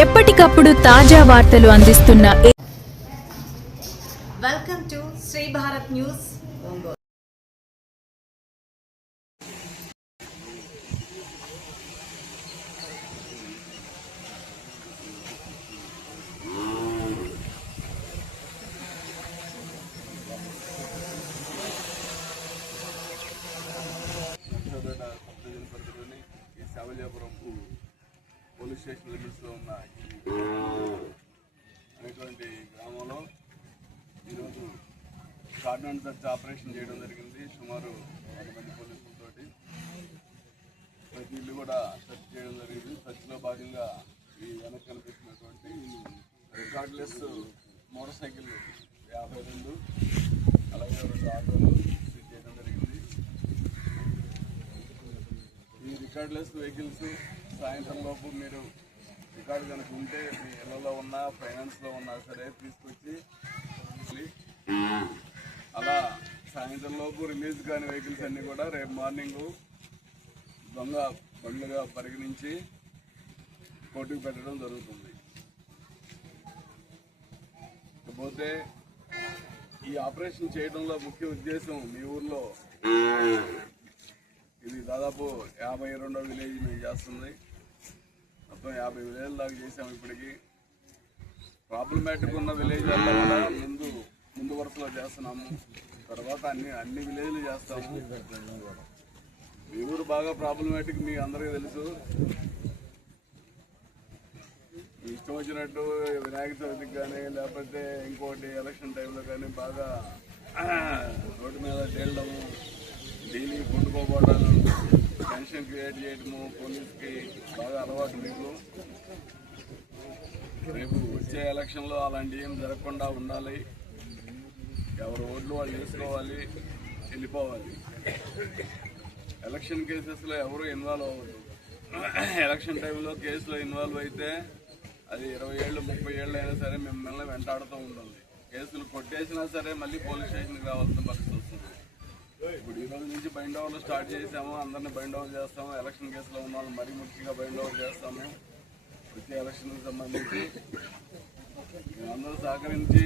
ఎప్పటికప్పుడు తాజా వార్తలు అందిస్తున్న welcome to Sri Bharat news Ongole. Police station లిమిట్స్లో ఉన్న అనేటువంటి గ్రామంలో ఈరోజు కార్డన్ సర్చ్ ఆపరేషన్ చేయడం జరిగింది. సుమారు 100 మంది పోలీసులతోటి ప్రతి ఇల్లు కూడా సెర్చ్ చేయడం జరిగింది. సెర్చ్లో భాగంగా ఈ వెనక్కి కనిపిస్తున్నటువంటి రికార్డ్లెస్ మోటార్ సైకిల్ 52, అలాగే 2 ఆటోలు సీజ్ చేయడం జరిగింది. ఈ రికార్డ్లెస్ వెహికల్స్ సాయంత్రం లోపు మీరు రికార్డు కనుక ఉంటే మీ ఇళ్లలో ఉన్నా ఫైనాన్స్లో ఉన్నా సరే తీసుకొచ్చి అలా సాయంత్రం లోపు రిలీజ్ కాని వెహికల్స్ అన్నీ కూడా రేపు మార్నింగ్ దొంగ బండ్లుగా పరిగణించి కోర్టుకు పెట్టడం జరుగుతుంది. ఇకపోతే ఈ ఆపరేషన్ చేయడంలో ముఖ్య ఉద్దేశం మీ ఊర్లో ఇది దాదాపు 52వ విలేజ్ మేము చేస్తుంది. మొత్తం 50 విలేజ్ దాకా చేసాము. ఇప్పటికి ప్రాబ్లమాటిక్ ఉన్న విలేజ్ వల్ల కూడా ముందు వరుసలో చేస్తున్నాము. తర్వాత అన్ని విలేజ్లు చేస్తాము. మీ ఊరు బాగా ప్రాబ్లమాటిక్ మీ అందరికీ తెలుసు. ఇష్టం వచ్చినట్టు వినాయక చవితికి కానీ లేకపోతే ఇంకోటి ఎలక్షన్ టైంలో కానీ బాగా రోడ్డు మీద తేలడము, డైలీ కొట్టుకోపోవడాలు, టెన్షన్ క్రియేట్ చేయడము పోలీస్కి బాగా అలవాటు మీకు. రేపు వచ్చే ఎలక్షన్లో అలాంటి ఏం జరగకుండా ఉండాలి. ఎవరు ఓట్లు వాళ్ళు వేసుకోవాలి, వెళ్ళిపోవాలి. ఎలక్షన్ కేసెస్లో ఎవరు ఇన్వాల్వ్ అవ్వదు. ఎలక్షన్ టైంలో కేసులో ఇన్వాల్వ్ అయితే అది 20 ఏళ్ళు 30 ఏళ్ళు అయినా సరే మిమ్మల్ని వెంటాడుతూ ఉంటుంది. కేసులు కొట్టేసినా సరే మళ్ళీ పోలీస్ స్టేషన్కి రావాల్సిన పరిస్థితి వస్తుంది. ఇప్పుడు ఈ రోజు నుంచి బైండ్ ఓవర్లు స్టార్ట్ చేసాము. అందరినీ బైండ్ ఓవర్ చేస్తాము. ఎలక్షన్ కేసులో ఉన్న వాళ్ళు మరీ ముఖ్యంగా బైండ్ ఓవర్ చేస్తాము. ప్రతి ఎలక్షన్కి సంబంధించి అందరూ సహకరించి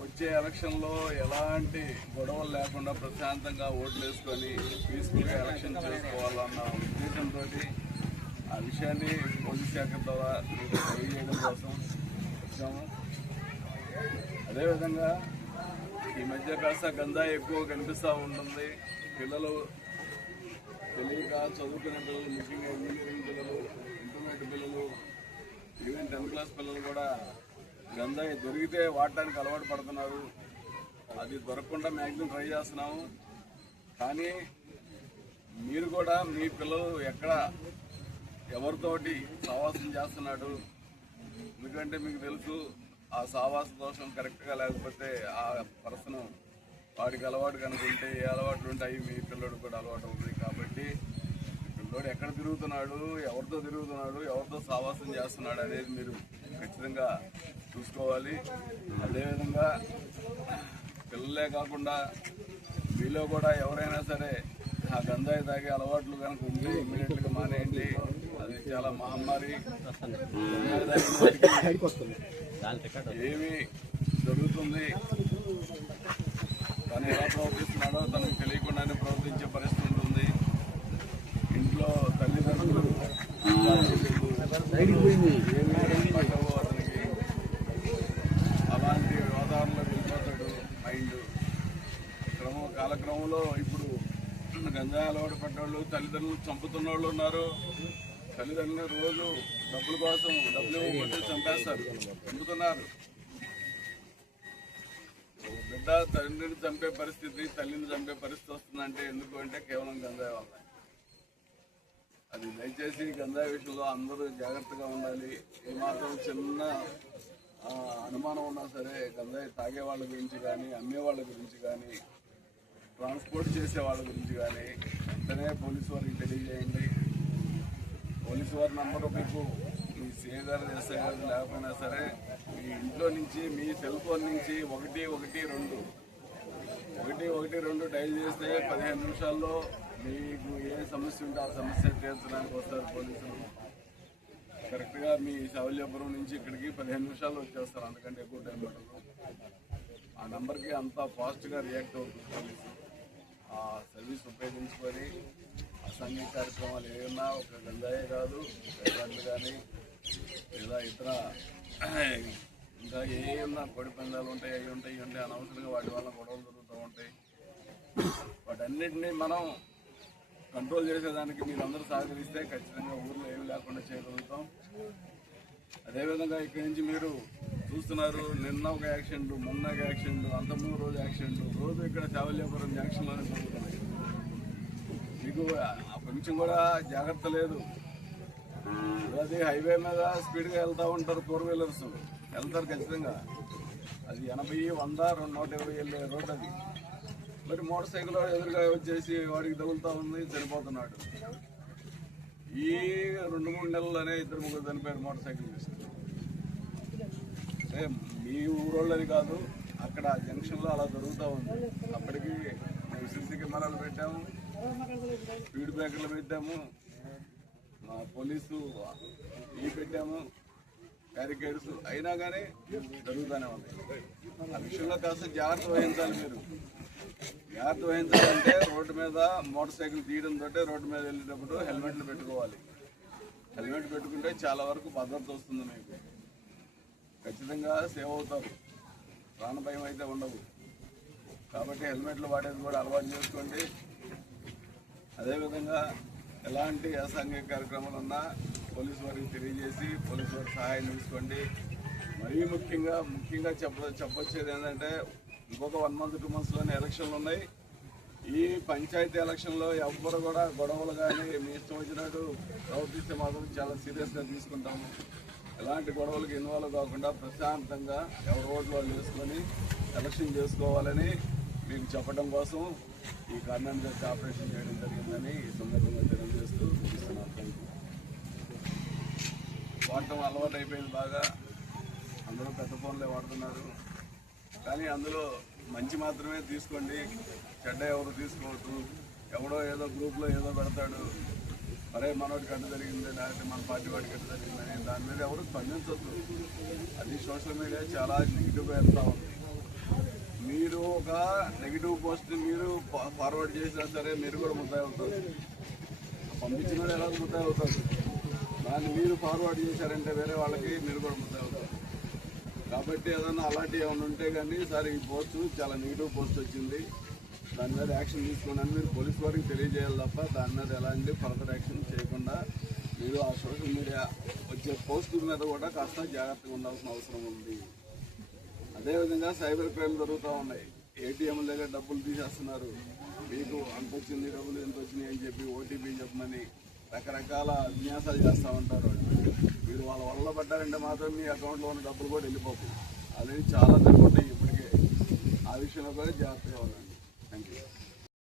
వచ్చే ఎలక్షన్లో ఎలాంటి గొడవలు లేకుండా ప్రశాంతంగా ఓట్లు వేసుకొని పీస్ఫుల్గా ఎలక్షన్ చేసుకోవాలన్న ఉద్దేశంతో ఆ విషయాన్ని పోలీస్ శాఖ ద్వారా తెలియజేయడం కోసం వచ్చాము. అదేవిధంగా ఈ మధ్య కాస్త గంజాయి ఎక్కువ కనిపిస్తూ ఉంటుంది. పిల్లలు తెలియక చదువుకునే పిల్లలు, ముఖ్యంగా ఇంజనీరింగ్ పిల్లలు, ఇంటర్మీడియట్ పిల్లలు, ఈవెన్ 10th క్లాస్ పిల్లలు కూడా గంజాయి దొరికితే వాడటానికి అలవాటు పడుతున్నారు. అది దొరకకుండా మ్యాక్సిమం ట్రై చేస్తున్నాము. కానీ మీరు కూడా మీ పిల్లలు ఎక్కడ ఎవరితోటి సహవాసం చేస్తున్నాడు, ఎందుకంటే మీకు తెలుసు ఆ సహవాస దోషం కరెక్ట్గా లేకపోతే ఆ పర్సన్ వాడికి అలవాటు కనుకుంటే ఏ అలవాట్లు ఉంటాయి మీ పిల్లడు కూడా అలవాటు అవుతుంది. కాబట్టి పిల్లోడు ఎక్కడ తిరుగుతున్నాడు, ఎవరితో తిరుగుతున్నాడు, ఎవరితో సహవాసం చేస్తున్నాడు అనేది మీరు ఖచ్చితంగా చూసుకోవాలి. అదేవిధంగా పిల్లలే కాకుండా మీలో కూడా ఎవరైనా సరే ఆ గంజాయి తాగే అలవాట్లు కనుక ఉంటే ఇమ్మీడియట్గా మానేయండి. అది చాలా మహమ్మారి. ఏమి జరుగుతుంది, తను ఎలా ప్రవర్తిస్తున్నాడో తనకు తెలియకుండానే ప్రవర్తించే పరిస్థితి ఉంటుంది. ఇంట్లో తల్లిదండ్రులు పట్టవు అతనికి, అలాంటి వాతావరణంలో వెళ్ళిపోతాడు మైండ్. కాలక్రమంలో ఇప్పుడు గంజాయి అలవాటు పడ్డవాళ్ళు తల్లిదండ్రులు చంపుతున్న వాళ్ళు ఉన్నారు. తల్లిదండ్రులు రోజు డబ్బుల కోసం డబ్బులు ఇవ్వకపోతే చంపేస్తారు, చంపుతున్నారు. బిడ్డ తండ్రిని చంపే పరిస్థితి, తల్లిని చంపే పరిస్థితి వస్తుందంటే ఎందుకు అంటే కేవలం గంజాయి వల్ల. అది దయచేసి గంజాయి విషయంలో అందరూ జాగ్రత్తగా ఉండాలి. ఏమాత్రం చిన్న అనుమానం ఉన్నా సరే గంజాయి తాగే వాళ్ళ గురించి కానీ, అమ్మే వాళ్ళ గురించి కానీ, ట్రాన్స్పోర్ట్ చేసే వాళ్ళ గురించి కానీ వెంటనే పోలీసు వారికి తెలియజేయండి. పోలీసు వారి నంబరు మీకు మీ సిఐ గారు, ఎస్ఐ గారు లేకపోయినా సరే మీ ఇంట్లో నుంచి మీ సెల్ ఫోన్ నుంచి 112 డైల్ చేస్తే 15 నిమిషాల్లో మీకు ఏ సమస్య ఉంటే ఆ సమస్య తీర్చడానికి వస్తారు పోలీసులు. కరెక్ట్గా మీ శౌల్యపురం నుంచి ఇక్కడికి 15 నిమిషాలు వచ్చేస్తారు, అందుకంటే ఎక్కువ టైం పడదు. ఆ నెంబర్కి అంత ఫాస్ట్గా రియాక్ట్ అవుతుంది పోలీసు. ఆ సర్వీస్ ఉపయోగించుకొని అసాంఘిక కార్యక్రమాలు ఏమన్నా ఒక గంజాయే కాదు, పేపర్లు కానీ లేదా ఇతర ఇంకా ఏమన్నా కోడి పందాలు ఉంటాయి, అవి ఉంటాయి, ఇవి ఉంటాయి, అనవసరంగా వాటి వల్ల గొడవలు జరుగుతూ ఉంటాయి. వాటన్నిటినీ మనం కంట్రోల్ చేసేదానికి మీరందరూ సహకరిస్తే ఖచ్చితంగా ఊర్లో ఏమి లేకుండా చేయగలుగుతాం. అదేవిధంగా ఇక్కడి నుంచి మీరు చూస్తున్నారు, నిన్న ఒక యాక్సిడెంట్, మొన్న ఒక యాక్సిడెంట్, అంతకుముందు రోజు యాక్సిడెంట్, రోజు ఇక్కడ శావల్యాపురం జంక్షన్లోనే జరుగుతున్నాయి. మీకు కొంచెం కూడా జాగ్రత్త లేదు. అది హైవే మీద స్పీడ్గా వెళ్తూ ఉంటారు, 4 వీలర్స్ వెళ్తారు ఖచ్చితంగా. అది 80, 100, 120 వెళ్ళే రోడ్ అది. మరి మోటార్ సైకిల్ ఎదురుగా వచ్చేసి వాడికి తగులుతూ ఉంది, చనిపోతున్నాడు. ఈ 2-3 నెలల్లోనే 2-3 చనిపోయారు మోటార్ సైకిల్ తీసుకుని. మీ ఊరోళ్ళది కాదు, అక్కడ జంక్షన్లో అలా జరుగుతూ ఉంది. అప్పటికి మేము సీసీ కెమెరాలు పెట్టాము, స్పీడ్ బ్రేకర్లు పెట్టాము, మా పోలీసు పెట్టాము, బ్యారికేడ్స్, అయినా కానీ జరుగుతూనే ఉంది. ఆ విషయంలో కాస్త జాగ్రత్త వహించాలి. మీరు జాగ్రత్త వహించాలంటే రోడ్డు మీద మోటార్ సైకిల్ తీయడంతో రోడ్డు మీద వెళ్ళేటప్పుడు హెల్మెట్లు పెట్టుకోవాలి. హెల్మెట్ పెట్టుకుంటే చాలా వరకు భద్రత వస్తుంది, మీకు ఖచ్చితంగా సేవ్ అవుతారు, ప్రాణ భయం అయితే ఉండదు. కాబట్టి హెల్మెట్లు వాడేది కూడా అలవాటు చేసుకోండి. అదేవిధంగా ఎలాంటి అసాంఘిక కార్యక్రమాలు ఉన్నా పోలీసు వారికి తెలియజేసి పోలీసు వారికి సహాయం తీసుకోండి. మరీ ముఖ్యంగా చెప్పొచ్చేది ఏంటంటే, ఇంకొక 1 month 2 monthsలోనే ఎలక్షన్లు ఉన్నాయి. ఈ పంచాయతీ ఎలక్షన్లో ఎవ్వరు కూడా గొడవలు కానీ మీ ఇష్టం వచ్చినట్టు ప్రవర్తిస్తే మాత్రం చాలా సీరియస్గా తీసుకుంటాము. ఎలాంటి గొడవలకు ఇన్వాల్వ్ కాకుండా ప్రశాంతంగా ఎవరి ఓట్లు వాళ్ళు వేసుకొని ఎలక్షన్ చేసుకోవాలని మీకు చెప్పడం కోసం ఈ గవర్నమెంట్ చేసి ఆపరేషన్ చేయడం జరిగిందని ఈ సందర్భంగా తెలియజేస్తూ ఇస్తున్నాను. వాడటం అలవాటు అయిపోయింది బాగా, అందరూ పెద్ద ఫోన్లే వాడుతున్నారు. కానీ అందులో మంచి మాత్రమే తీసుకోండి, చెడ్డ ఎవరు తీసుకోవద్దు. ఎవడో ఏదో గ్రూప్లో ఏదో పెడతాడు, మరే మనోడికి అడ్డు జరిగింది, లేకపోతే మన పార్టీ వాడికి అడ్డు జరిగిందని దాని మీద ఎవరు స్పందించద్దు. అది సోషల్ మీడియా చాలా నెగిటివ్గా వెళ్తూ ఉంది. మీరు ఒక నెగిటివ్ పోస్ట్ మీరు ఫార్వర్డ్ చేసినా సరే మీరు కూడా ముద్దాయి అవుతారు, పంపించిన వాళ్ళు ఎలా ముద్దాయి అవుతారు. దాన్ని మీరు ఫార్వర్డ్ చేశారంటే వేరే వాళ్ళకి మీరు కూడా ముద్దాయి అవుతారు. కాబట్టి ఏదన్నా అలాంటివి ఏమైనా ఉంటే కానీ సార్ ఈ పోస్ట్ చాలా నెగిటివ్ పోస్ట్ వచ్చింది, దాని మీద యాక్షన్ తీసుకోండి మీరు పోలీస్ వారికి తెలియజేయాలి తప్ప దాని మీద ఎలాంటి ఫర్దర్ యాక్షన్ చేయకుండా మీరు ఆ సోషల్ మీడియా వచ్చే పోస్టుల మీద కూడా కాస్త జాగ్రత్తగా ఉండాల్సిన అవసరం ఉంది. అదేవిధంగా సైబర్ క్రైమ్ జరుగుతూ ఉన్నాయి. ఏటీఎంల దగ్గర డబ్బులు తీసేస్తున్నారు, మీకు అంత వచ్చింది, డబ్బులు ఎంత వచ్చినాయి అని చెప్పి ఓటీపీ చెప్పమని రకరకాల విన్యాసాలు చేస్తూ ఉంటారు. మీరు వాళ్ళ వల్ల పడ్డారంటే మాత్రం మీ అకౌంట్లో ఉన్న డబ్బులు కూడా వెళ్ళిపోతాయి. ఆల్రెడీ చాలా సరిపోతాయి ఇప్పటికే. ఆ విషయంలో కూడా జాగ్రత్తగా ఉండండి. Thank you.